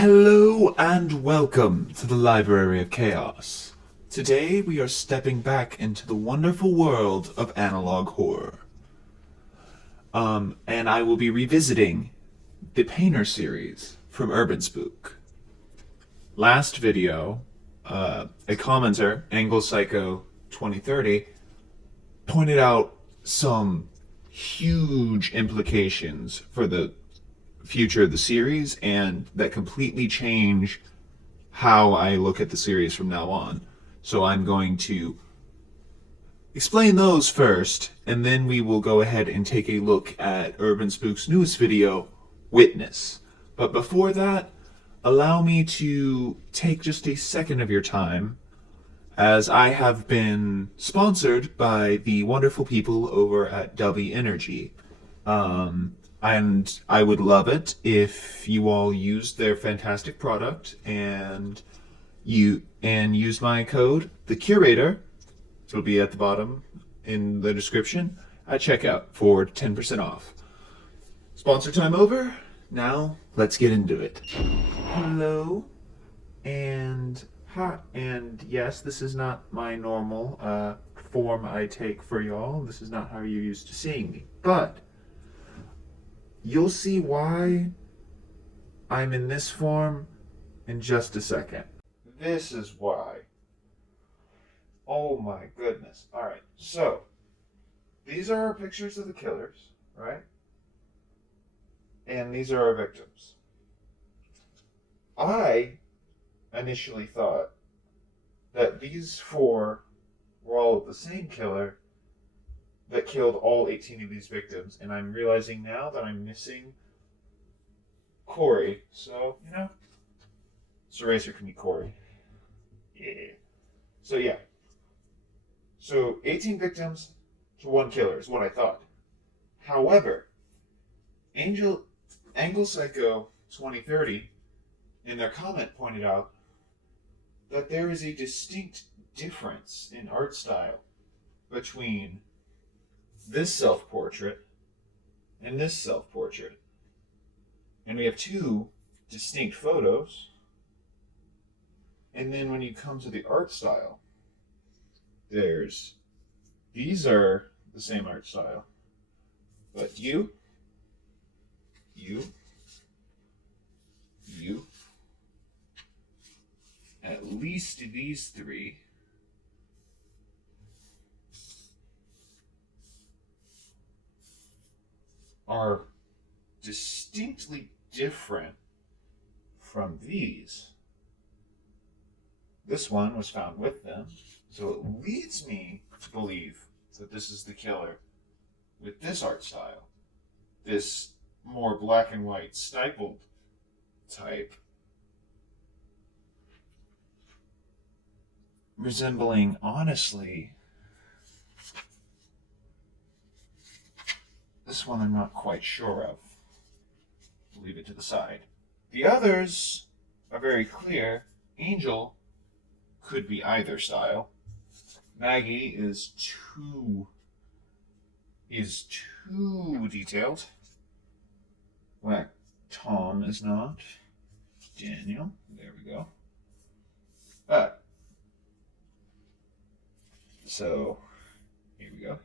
Hello and welcome to the Library of Chaos. Today we are stepping back into the wonderful world of analog horror. And I will be revisiting the Painter series from Urban Spook. Last video, a commenter, Angle Psycho 2030, pointed out some huge implications for the future of the series and that completely change how I look at the series from now on. So I'm going to explain those first, and then we will go ahead and take a look at Urban Spook's newest video, Witness. But before that, allow me to take just a second of your time, as I have been sponsored by the wonderful people over at W Energy. And I would love it if you all used their fantastic product and use my code, the Curator. It'll be at the bottom in the description at checkout for 10% off. Sponsor time over. Now let's get into it. Hello, and hi, and yes, this is not my normal form I take for y'all. This is not how you're used to seeing me, but you'll see why I'm in this form in just a second. This is why. Oh my goodness. Alright, so these are our pictures of the killers, right? And these are our victims. I initially thought that these four were all the same killer that killed all 18 of these victims, and I'm realizing now that I'm missing Corey. So, this eraser can be Corey. Yeah. So 18 victims to one killer is what I thought. However, Angle Psycho 2030 in their comment pointed out that there is a distinct difference in art style between this self-portrait and this self-portrait. And we have two distinct photos. And then when you come to the art style, these are the same art style. But you, at least these three are distinctly different from these. This one was found with them, so it leads me to believe that this is the killer with this art style, this more black and white stippled type, resembling, honestly, this one I'm not quite sure of. We'll leave it to the side. The others are very clear. Angel could be either style. Maggie is too detailed. Well, Tom is not. Daniel, there we go. So here we go.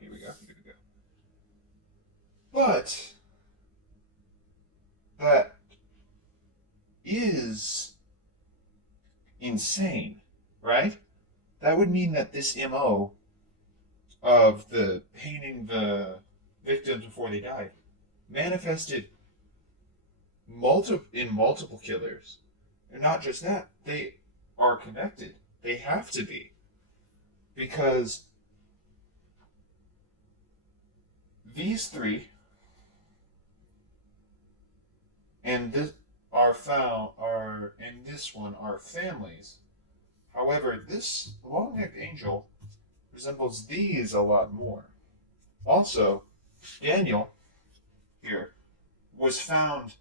But that is insane, right? That would mean that this MO of the painting the victims before they died manifested in multiple killers. And not just that, they are connected. They have to be. Because these three and this and this one are families. However, this long-necked angel resembles these a lot more. Also, Daniel here was found,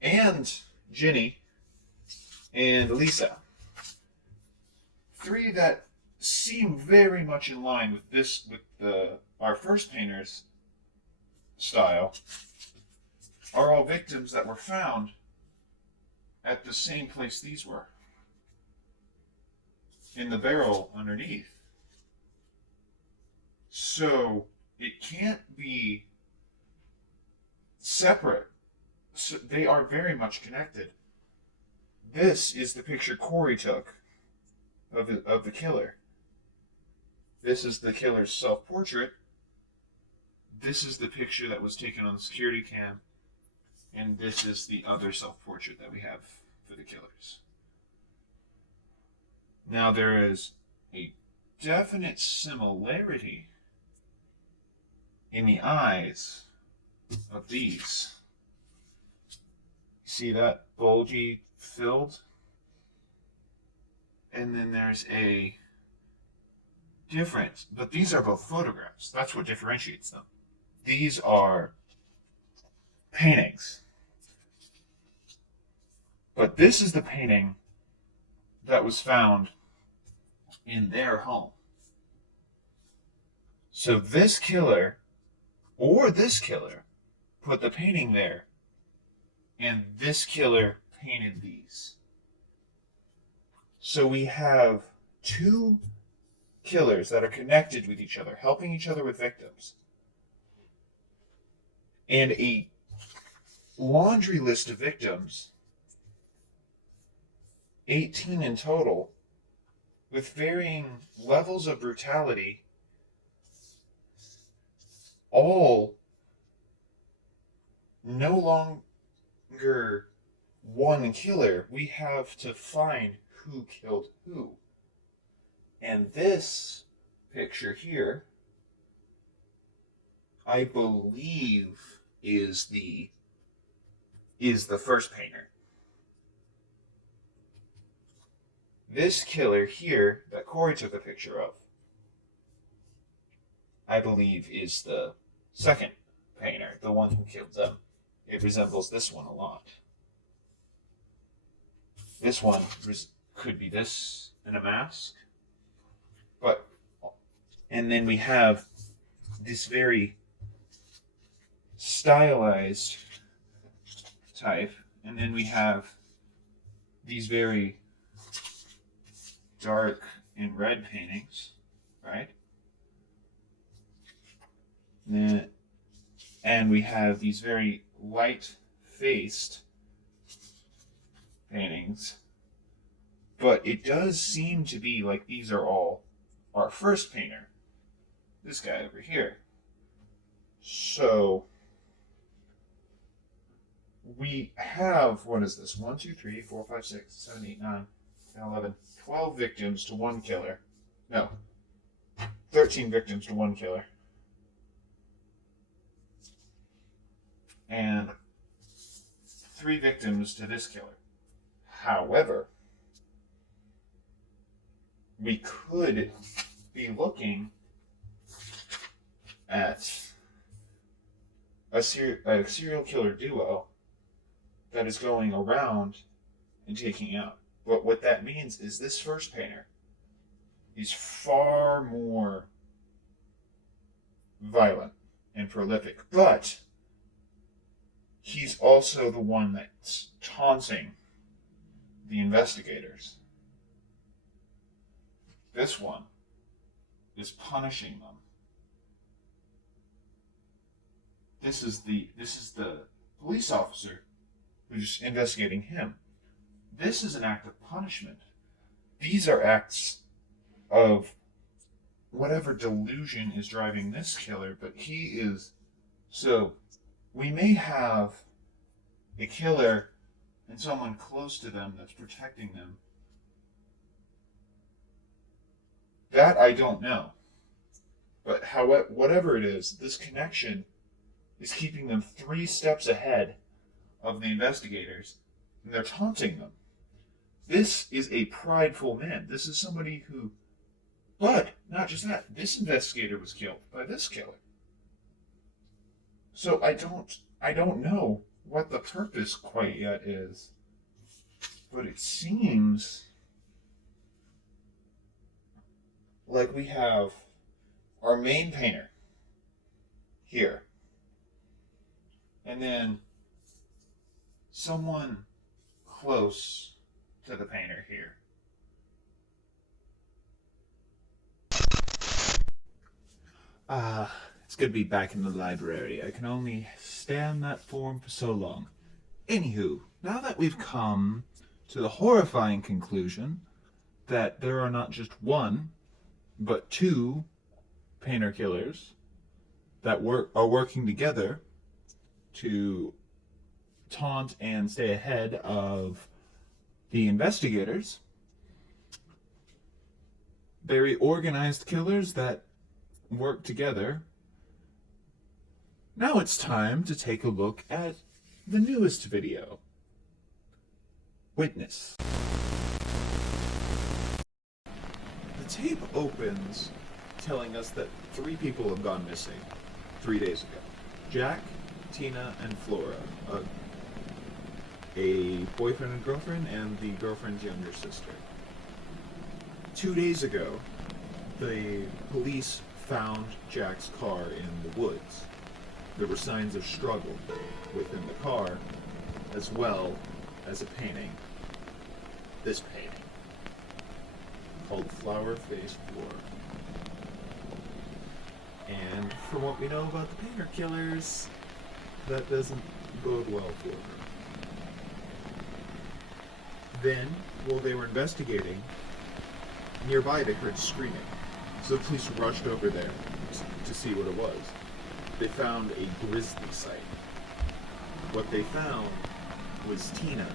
and Ginny and Lisa. Three that seem very much in line with our first painter's style. are all victims that were found at the same place these were, in the barrel underneath. So it can't be separate. So they are very much connected. This is the picture Corey took of the killer. This is the killer's self-portrait. This is the picture that was taken on the security cam. And this is the other self-portrait that we have for the killers. Now there is a definite similarity in the eyes of these. See that bulgy filled? And then there's a difference, but these are both photographs. That's what differentiates them. These are paintings. But this is the painting that was found in their home. So this killer, or this killer, put the painting there, and this killer painted these. So we have two killers that are connected with each other, helping each other with victims, and a laundry list of victims, 18 in total, with varying levels of brutality, all no longer one killer. We have to find who killed who. And this picture here, I believe, is the first painter. This killer here that Corey took a picture of, I believe, is the second painter, the one who killed them. It resembles this one a lot. This one could be this in a mask. But, and then we have this very stylized type, and then we have these very dark and red paintings, right? And we have these very light-faced paintings, but it does seem to be like these are all our first painter, this guy over here. So we have, what is this, 1, 2, 3, 4, 5, 6, 7, 8, 9, 10, 11, 12 victims to one killer. No, 13 victims to one killer. And 3 victims to this killer. However, we could be looking at a serial killer duo that is going around and taking out. But what that means is this first painter is far more violent and prolific, but he's also the one that's taunting the investigators. This one is punishing them. This is the police officer who's investigating him. This is an act of punishment. These are acts of whatever delusion is driving this killer, but he is... So, we may have a killer and someone close to them that's protecting them. That I don't know. But whatever it is, this connection is keeping them 3 steps ahead of the investigators, and they're taunting them. This is a prideful man. This is somebody who... But, not just that, this investigator was killed by this killer. So I don't know what the purpose quite yet is. But it seems like we have our main painter here. And then someone close to the painter here. It's good to be back in the library. I can only stand that form for so long. Anywho, now that we've come to the horrifying conclusion that there are not just one, but two painter killers that are working together to taunt and stay ahead of the investigators, very organized killers that work together. Now it's time to take a look at the newest video, Witness. The tape opens telling us that 3 people have gone missing 3 days ago. Jack, Tina, and Flora. A boyfriend and girlfriend, and the girlfriend's younger sister. 2 days ago, the police found Jack's car in the woods. There were signs of struggle within the car, as well as a painting. This painting, called Flower Face Flora. And from what we know about the painter killers, that doesn't bode well for her. Then, while they were investigating, nearby they heard screaming. So the police rushed over there to see what it was. They found a grisly sight. What they found was Tina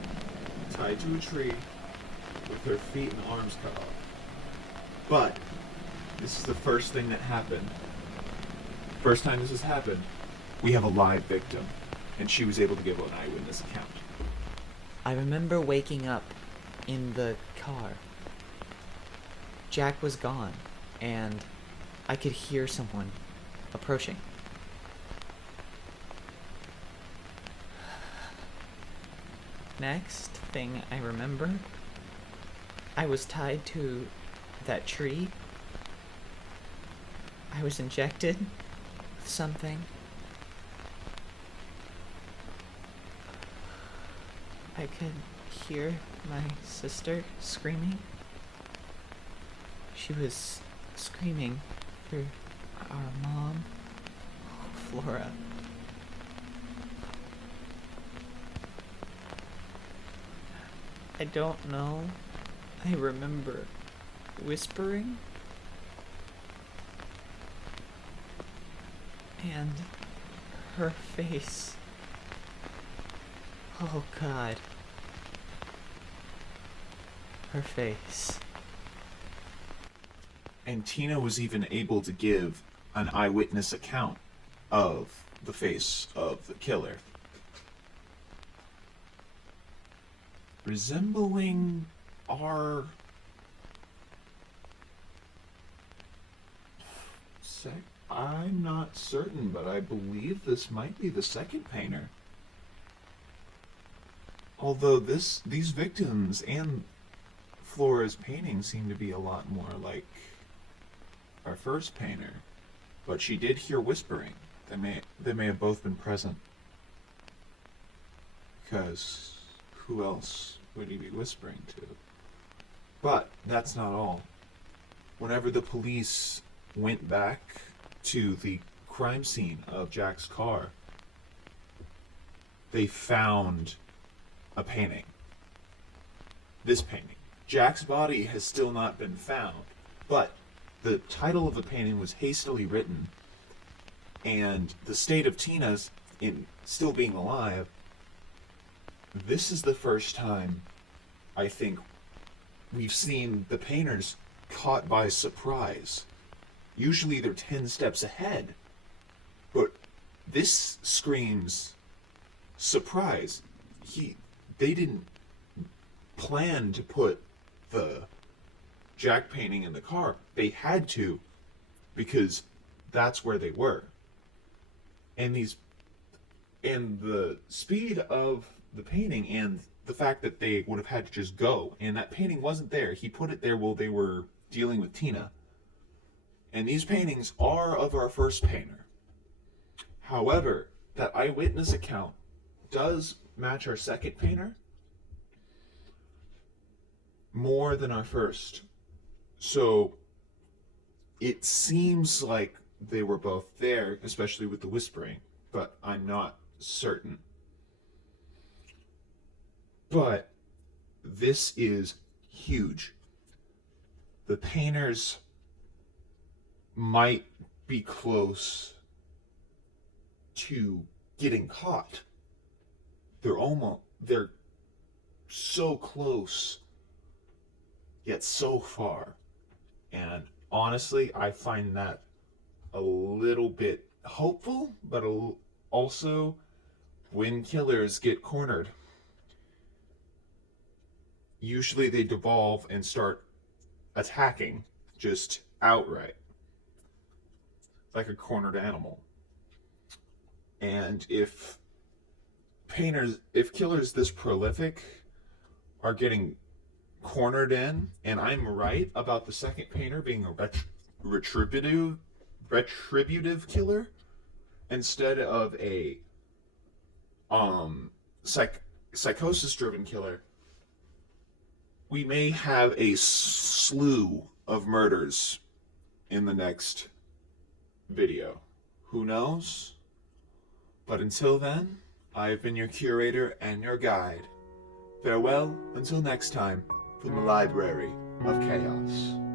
tied to a tree with her feet and arms cut off. But this is the first thing that happened. First time this has happened, we have a live victim, and she was able to give an eyewitness account. I remember waking up in the car. Jack was gone, and I could hear someone approaching. Next thing I remember, I was tied to that tree. I was injected with something. I could hear my sister screaming. She was screaming for our mom, Flora. I don't know. I remember whispering. And her face. Oh God. Her face. And Tina was even able to give an eyewitness account of the face of the killer. Resembling our I'm not certain, but I believe this might be the second painter. Although these victims and Flora's painting seem to be a lot more like our first painter, but she did hear whispering. They may have both been present, because who else would he be whispering to? But that's not all. Whenever the police went back to the crime scene of Jack's car, they found a painting. This painting. Jack's body has still not been found, but the title of the painting was hastily written, and the state of Tina's in still being alive. This is the first time, I think, we've seen the painters caught by surprise. Usually they're 10 steps ahead, but this screams surprise. They didn't plan to put the Jack painting in the car. They had to, because that's where they were. And the speed of the painting and the fact that they would have had to just go, and that painting wasn't there. He put it there while they were dealing with Tina. And these paintings are of our first painter. However, that eyewitness account does match our second painter more than our first. So it seems like they were both there, especially with the whispering, but I'm not certain. But this is huge. The painters might be close to getting caught. They're so close, yet so far. And honestly, I find that a little bit hopeful, but also when killers get cornered, usually they devolve and start attacking just outright, like a cornered animal. And if killers this prolific are getting cornered in, and I'm right about the second painter being a retributive killer instead of a psychosis driven killer, we may have a slew of murders in the next video. Who knows? But until then, I've been your curator and your guide. Farewell until next time from the Library of Chaos.